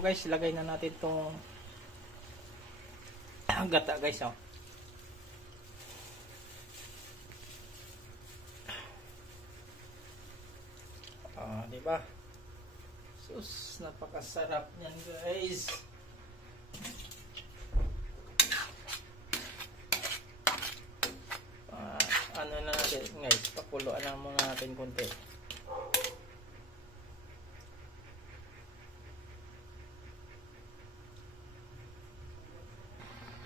So guys, lagay na natin tong gata guys, oh. Diba? Sus, napakasarap niyan guys. Ano na natin guys, pakuluan na muna natin konti.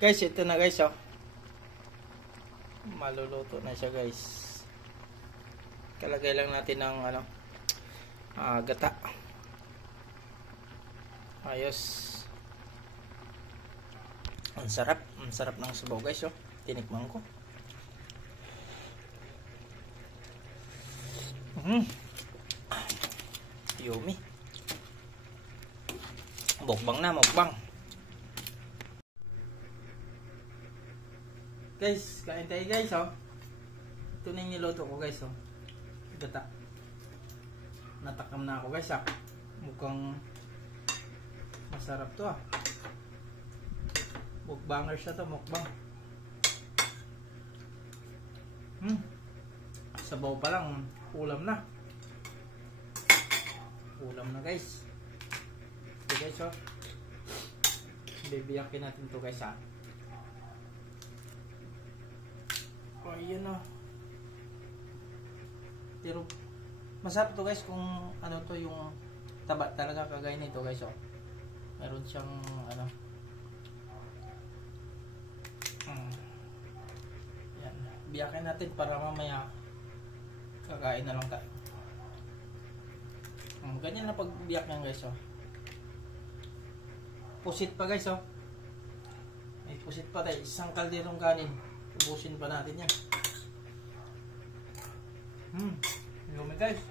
Guys, ito na guys, oh. Maluluto na siya guys. Kalagay lang natin ng ano, gata. Ayos. Ang sarap ng sabaw guys, oh. Tinikman ko. Yummy. Mukbang na, mukbang. Guys, kain tayo guys, oh. Ito na yung niluto ko guys, oh. Gata. Natakam na ako guys, ah. Mukhang masarap to, ah. Mukbanger siya to, mukbang. Sabaw pa lang, ulam na. Ulam na guys. Ito guys, oh. Bibiyakin natin to guys, ah. Oh, yun, oh. Pero masarap to guys kung ano to, yung taba talaga kagaya nito guys, oh. Meron siyang ano. Yan. Biyakin natin para mamaya kakain na lang tayo. Ganyan na pagbiyak yan guys, oh. Pusit pa guys, oh. May pusit pa tayo. Isang kalderong kanin. Ubusin pa natin yan. Lumi guys.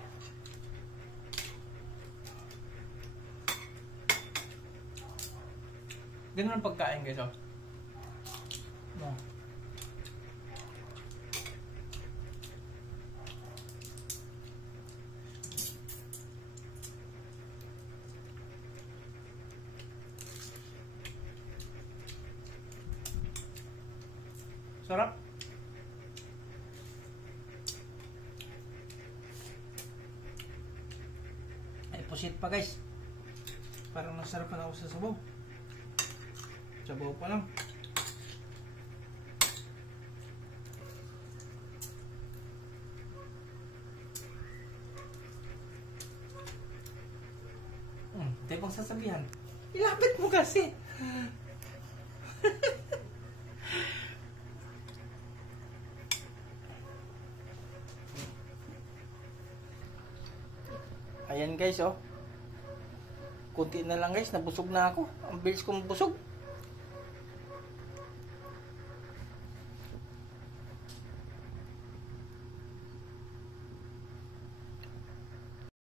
Ganun ang pagkain guys, oh. No. Sarap. Ay, pusit pa guys. Parang masarap pa na ako sa sabaw. Sabaw pa lang. Hindi bang sasabihan? Ilapit mo kasi. Ayan guys, oh. Kunti na lang guys, nabusog na ako. Ang bilis kong busog.